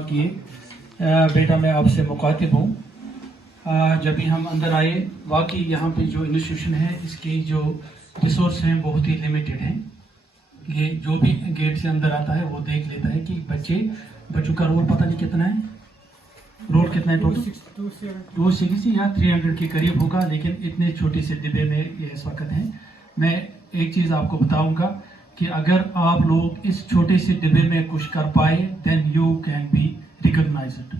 किए बेटा मैं आपसे मुखातिब हूँ। जब भी हम अंदर आए वाकई यहाँ पे जो इंस्टीट्यूशन है इसकी जो रिसोर्स हैं बहुत ही लिमिटेड हैं। ये जो भी गेट से अंदर आता है वो देख लेता है कि बच्चों का रोल पता नहीं कितना है, रोल कितना है टोटल 260 या 300 के करीब होगा, लेकिन इतने छोटे से डिब्बे में ये इस वक्त है। मैं एक चीज़ आपको बताऊंगा कि अगर आप लोग इस छोटे से डिब्बे में कुछ कर पाए then you can be recognised.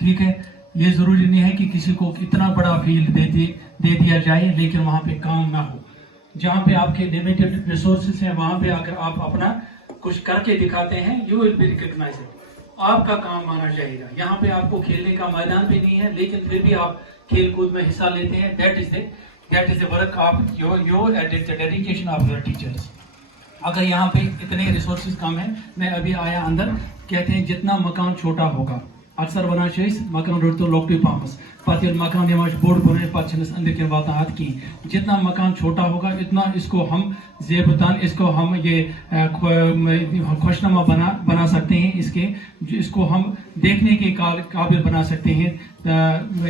ठीक है, ये ज़रूरी नहीं है कि किसी को इतना बड़ा फील्ड दे दिया जाए लेकिन वहाँ पे काम ना हो। जहाँ पे आपके लिमिटेड रिसोर्सेज हैं वहाँ पे अगर आप अपना कुछ करके दिखाते हैं यू विल बी रिकॉग्नाइज्ड, आपका काम माना जाएगा। यहाँ पे आपको खेलने का मैदान भी नहीं है लेकिन फिर भी आप खेल कूद में हिस्सा लेते हैं। That is the work of your dedication of your teachers. अगर यहाँ पे इतने रिसोर्सेज कम हैं, मैं अभी आया अंदर, कहते हैं जितना मकान छोटा होगा अक्सर वनान मकान रोड तो लोकटू पामस पत्त मकान बोर्ड बन पे अंदर कन वात कहें। जितना मकान छोटा होगा इतना इसको हम जेबतान इसको हम ये खुशनुमा बना सकते हैं, इसको हम देखने के काबिल बना सकते हैं।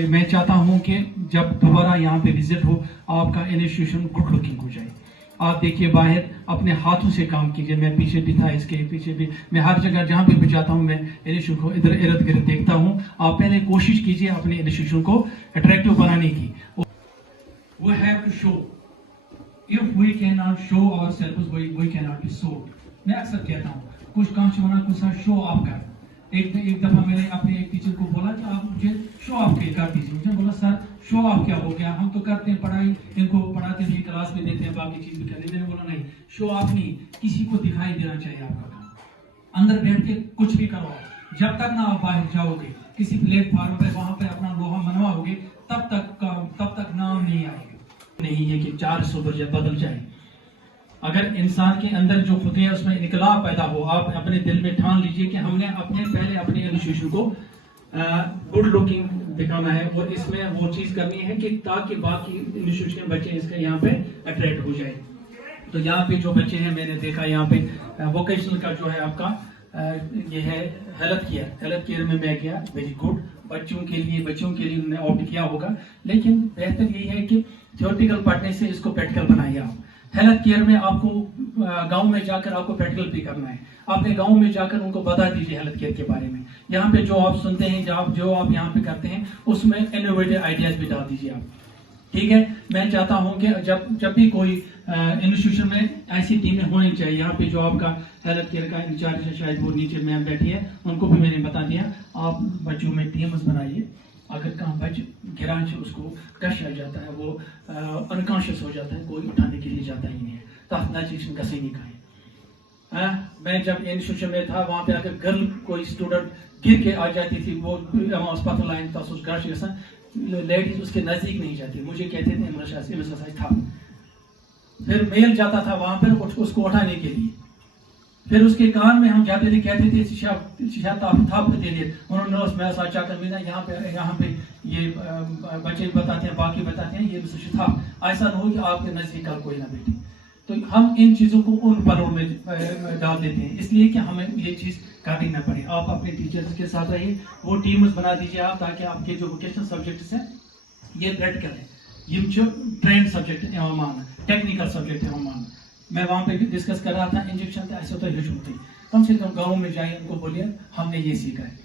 मैं चाहता हूँ कि जब दोबारा यहाँ पे विजिट हो आपका इंस्टीट्यूशन गुड लुकिंग हो जाए। आप देखिए बाहर अपने हाथों से काम कीजिए। मैं पीछे भी था, इसके पीछे भी, मैं हर जगह जहाँ भी जाता हूँ मैं इंस्टीट्यूशन को इधर इर्द गिर्द देखता हूँ। आप पहले कोशिश कीजिए अपने इंस्टीट्यूशन को अट्रैक्टिव बनाने की। We have to show. If we cannot show ourselves, we cannot be sold. मैं अक्सर कहता हूँ कुछ काम छुड़ाना कुछ शो ऑफ कर। एक दफा मैंने अपने एक टीचर को बोला कि आप मुझे शो ऑफ कर दीजिए। मुझे बोला सर शो ऑफ क्या हो गया, हम तो करते हैं पढ़ाई, इनको पढ़ाते भी क्लास में देते हैं, बाकी चीज भी करते हैं। मैंने बोला नहीं, शो ऑफ नहीं, किसी को दिखाई देना चाहिए आपका काम। अंदर बैठ के कुछ भी करो, जब तक ना आप बाहर जाओगे किसी प्लेटफॉर्म पे वहां पे अपना लोहा मनवाओगे तब तक नाम नहीं आएगा। नहीं है कि 400 बदल जाए। अगर इंसान के अंदर जो खुद है उसमें इनकलाब पैदा हो, आप अपने दिल में ठान लीजिए कि हमने पहले अपने इंस्टीट्यूशन को गुड लुकिंग दिखाना है और इसमें वो चीज करनी है कि ताकि बाकी इंस्टीट्यूशन के बच्चे इसके यहाँ पे अट्रैक्ट हो जाए। तो यहाँ पे जो बच्चे हैं मैंने देखा यहाँ पे वोकेशनल का जो है आपका ये है हेल्थ केयर में मैं गया, वेरी गुड। बच्चों के लिए उन्होंने ऑप्ट किया होगा, लेकिन बेहतर यही है कि थ्योरेटिकल पढ़ने से इसको प्रैक्टिकल बनाइए। आप हेल्थ केयर में आपको गांव में जाकर आपको प्रैक्टिकल भी करना है। अपने गांव में जाकर उनको बता दीजिए हेल्थ केयर के बारे में। यहाँ पे जो आप सुनते हैं जो आप यहाँ पे करते हैं उसमें इनोवेटिव आइडियाज भी डाल दीजिए आप। ठीक है, मैं चाहता हूँ कि जब भी कोई इंस्टीट्यूशन में ऐसी टीमें होनी चाहिए। यहाँ पे जो आपका हेल्थ केयर का इंचार्ज है, शायद वो नीचे मैम बैठी है, उनको भी मैंने बता दिया आप बच्चों में टीम्स बनाइए। अगर कहाँ बच गिरा उसको गश आ जाता है, वो अनकॉन्शियस हो जाता है, कोई उठाने के लिए जाता ही नहीं है। मैं जब इंस्टीट्यूशन में था वहाँ पे अगर गर्ल कोई स्टूडेंट गिर के आ जाती थी, वो अस्पताल लाइन गश लेडीज उसके नजदीक नहीं जाती, मुझे कहते थे था। फिर मेल जाता था वहां पर उसको उठाने के लिए, फिर उसके कान में हम जाते थे, कहते थे शीशा थाप दे लिए उन्होंने मैं साथ चाकर मिला यहाँ पे ये बच्चे बताते हैं, बाकी बताते हैं ये था। ऐसा न हो कि आपके नजदीक का कोई ना बैठे। तो हम इन चीजों को उन पलों में डाल देते हैं, इसलिए कि हमें ये चीज काटनी ना पड़े। आप अपने टीचर्स के साथ रहिए, वो टीम्स बना दीजिए आप, ताकि आपके जो वोकेशनल सब्जेक्ट्स हैं ये प्रैक्टिकल है, ये जो ट्रेंड सब्जेक्ट है मान टेक्निकल सब्जेक्ट है मान। मैं वहाँ पे भी डिस्कस कर रहा था, इंजेक्शन था ऐसा तो हिशुमती, कम से कम गाँव में जाइए, उनको बोलिए हमने ये सीखा है।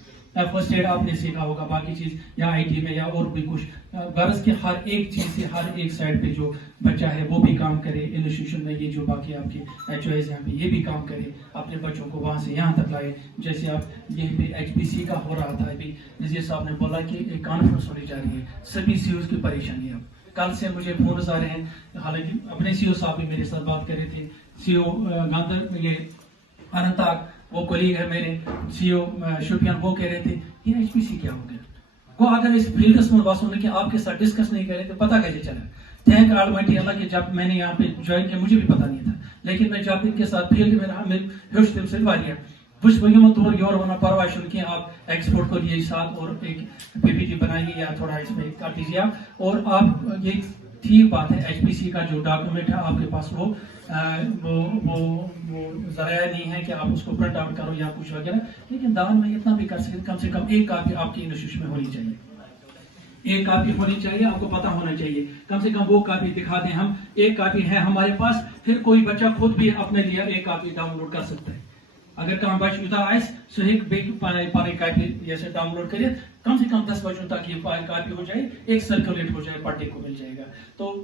फर्स्ट एड आपने सीखा होगा, बाकी चीज या आईटी में या और भी कुछ गर्ल्स के हर एक चीज से हर एक साइड पे जो बच्चा है वो भी काम करे। इंस्टीट्यूशन में ये जो बाकी आपके HOS यहाँ पे ये भी काम करे, अपने बच्चों को वहाँ से यहाँ तक लाए। जैसे आप यहीं पे HPC का हो रहा था, अभी नजीर साहब ने बोला कि एक कॉन्फ्रेंस होने जा रही है, सभी CEOs की परेशानी है। कल से मुझे फोन आ रहे हैं, हालांकि अपने CEO साहब भी मेरे साथ बात कर रहे थे। CEO गांधर ये अनंताग वो कोलीग है मेरे, CEO शुपियान, वो कह रहे थे ये HPC क्या हो गया को अगर इस फील्ड में बात कि आपके साथ डिस्कस नहीं कर रहे थे पता कैसे चला। थैंक ऑलमाइटी अल्लाह कि जब मैंने यहाँ पे ज्वाइन किया मुझे भी पता नहीं था, लेकिन मैं जब इनके साथ फील्ड में रहा मैं बुश तौर योर होना परवाह कि आप एक्सपोर्ट को लिए साथ और एक PPT बनाइए या थोड़ा इसमें कर दीजिए आप। और आप ये ठीक बात है, HPC का जो डॉक्यूमेंट है आपके पास वो وہ ذرائع نہیں ہے کہ آپ اس کو پرنٹ آؤٹ کرو یا کچھ وغیرہ، لیکن دان میں اتنا بھی کر سکتے، کم سے کم ایک کاپی آپ کی انسٹیٹیوشن میں ہونی چاہیے، ایک کاپی ہونی چاہیے، آپ کو پتہ ہونا چاہیے، کم سے کم وہ کاپی دکھا دیں ہم، ایک کاپی ہے ہمارے پاس، پھر کوئی بچہ خود بھی اپنے لیے ایک کاپی ڈاؤن لوڈ کر سکتا ہے، اگر کہاں بچہ یوتاہ آئے سو ہیک بیک پانی کاپی جیسے ڈاؤن لوڈ کرے، کم سے کم 10 بچوں تک یہ کاپی ہو جائے، ایک سرکولیٹ ہو جائے، پڑھنے کو مل جائے گا، تو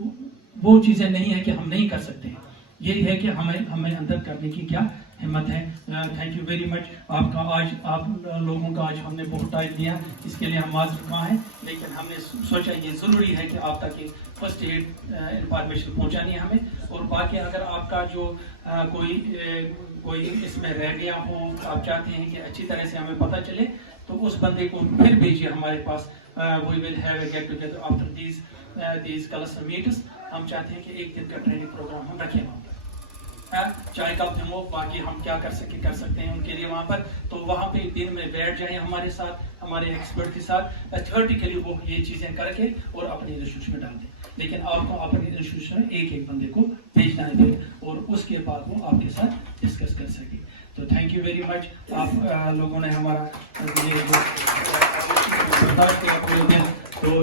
وہ چیزیں نہیں ہے کہ ہم نہیں کر سکتے ہیں، یہ ہے کہ ہمیں اندر کرنے کی کیا ہمت ہے۔ تھینک یو ویری مچ، آپ کا آج آپ لوگوں کا آج ہم نے بہت ٹائم دیا، اس کے لیے ہم معذرت خواہ ہیں، لیکن ہم نے سوچا یہ ضروری ہے کہ آپ تک فرسٹ ایڈ انفارمیشن پہنچانی ہے ہمیں، اور باقی اگر آپ کا جو کوئی اس میں رہ گیا ہو، آپ چاہتے ہیں کہ اچھی طرح سے ہمیں پتہ چلے، تو اس بندے کو پھر بھیجیے ہمارے پاس، we will have a get together after these cluster meets, ہم چاہتے ہیں کہ ایک دن کا ٹریننگ پروگرام ہم رکھیں وہاں پر، چائے کپ ڈیمو، باقی ہم کیا کر سکتے ہیں ان کے لیے وہاں پر، تو وہاں پہ دن میں بیٹھ جائیں ہمارے ساتھ، ہمارے ایکسپرٹ کے ساتھ، تھیوریٹیکلی وہ یہ چیزیں کر کے اور اپنے انسٹیٹیوشن میں ڈال دیں، لیکن آپ کو اپنے انسٹیٹیوشن میں ایک بندے کو بھیجنا ہے، اور اس کے بعد وہ آپ کے ساتھ ڈسکس کر سکے۔ تو تھینک یو ویری مچ، آپ لوگوں نے ہمارا یہ جو برداشت کیا پورے دن، تو